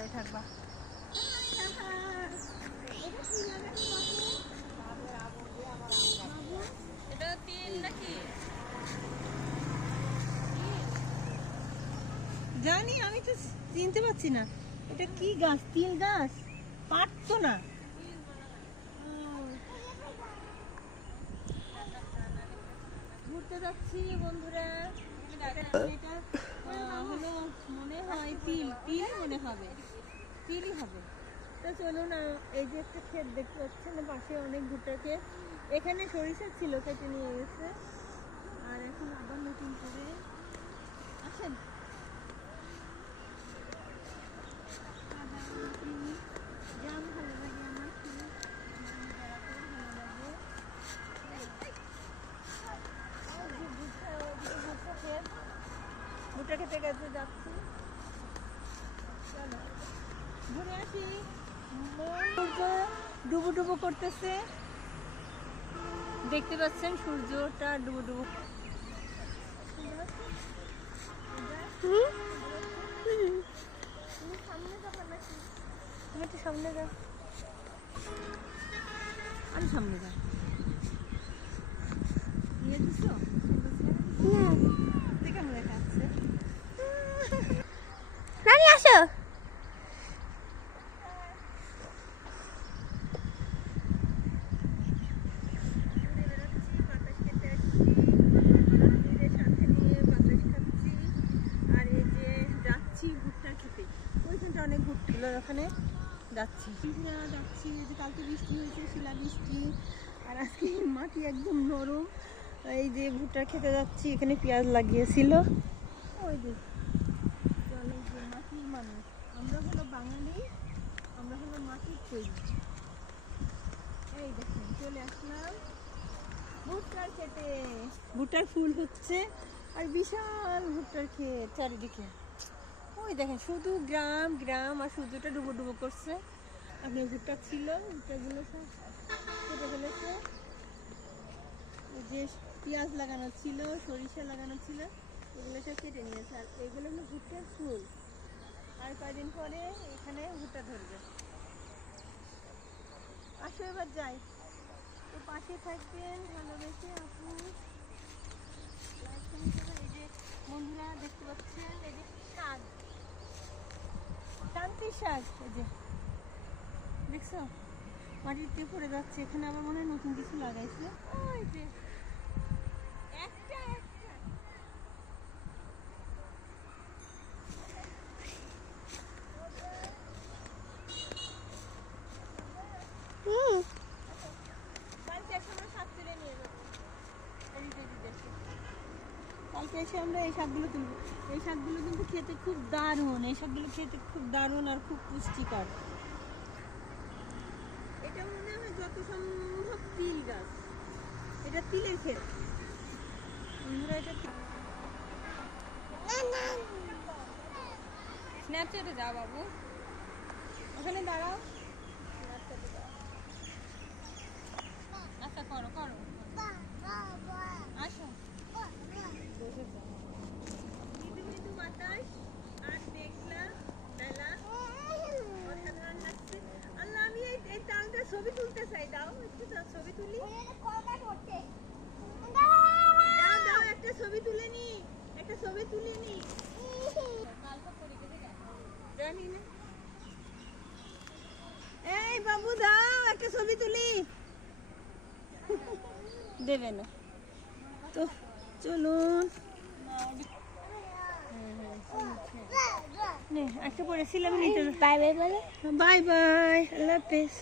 দাঁড়িয়ে থাকবা। এটা তিল নাকি জানি, আমি তো চিনতে পারছি না এটা কি গাছ। তিল গাছ, পাট তো না। ঘুরতে যাচ্ছি বন্ধুরা, এটা হলো মনে হয় তিল, তিল মনে হবে, তিলই হবে। তো চলুন, এই যে একটা ক্ষেত দেখতে পাচ্ছেন, পাশে অনেক ভুট্টার ক্ষেত। এখানে সরিষা ছিল, কেটে নিয়ে গেছে, আর এখন আবার নতুন করে। আসেন, জাম ভালো লাগে আমার, ভুট্টা খেতে গেছে, যাচ্ছি, চলো ঘুরে আসি। ডুবু ডুবু করতেছে, দেখতে পাচ্ছেন সূর্যটা ডুবু ডুবু। তুমি একটু সামনে যাও, আমি সামনে যাও। নিয়ে দিছো কেমন দেখা যাচ্ছে? রানী আসো। অনেক ভুট্টা, ওখানে যাচ্ছি যাচ্ছি। যে কালকে বৃষ্টি হয়েছে, শিলা বৃষ্টি, আর আজকে মাটি একদম নরম। এই যে ভুট্টা খেতে যাচ্ছি, এখানে পেঁয়াজ লাগিয়েছিল। ওই যে চলো, যে মাটির মানুষ আমরা, হলো বাঙালি, আমরা হলো মাটির তৈরি। এই দেখুন চলে আসলাম ভুট্টার খেতে, ভুট্টার ফুল হচ্ছে, আর বিশাল ভুট্টার ক্ষেত চারিদিকে। ওই দেখেন শুধু গ্রাম গ্রাম, আর সূর্যটা ডুবো ডুবো করছে। আপনার ভুট্টা ছিল, ভুট্টাগুলো সব কেটে ফেলেছে। যে পেঁয়াজ লাগানো ছিল, সরিষা লাগানো ছিল, এগুলো সব কেটে নিয়েছে। আর এগুলো হলো ভুট্টার ফুল, আর কয়েকদিন পরে এখানে ভুট্টা ধরবে। আসো এবার যাই, তো পাশে থাকবেন ভালোবেসে আপু। এই যে বন্ধুরা দেখতে পাচ্ছেন, এই যে শাক, শান্তি শাক, এই যে দেখছো মাটিতে পড়ে যাচ্ছে। এখানে আবার মনে হয় নতুন কিছু লাগাইছে। ওই যে একটা একটা কালকে এসে আমরা শাক তুলে নিয়ে যাবো। কালকে এসে আমরা এই শাকগুলো তুলবো। এই শাকগুলো কিন্তু খেতে খুব দারুণ, এই শাকগুলো খেতে খুব দারুণ আর খুব পুষ্টিকর। এটা মনে হয় যত সম্ভব তিল গাছ, এটা তিলের ক্ষেত। আমরা এটা স্ন্যাপচ্যাটে যা বাবু, ওখানে দাঁড়াও। আচ্ছা করো করো, আসো। মৃদু মৃদু বাতাস আর মেঘলা বেলা, অসাধারণ লাগছে। আল্লাহ, আমি এই তালটা ছবি তুলতে চাই, দাও একটু ছবি তুলি। দাও দাও, একটা ছবি তুলে নি, একটা ছবি তুলে নি। জানি না, এই বাবু দাও একটা ছবি তুলি। দেবে না তো, চলুন। একটা পড়েছিলাম, বাই বাই বলে, বাই বাই, আল্লাহ হাফেজ।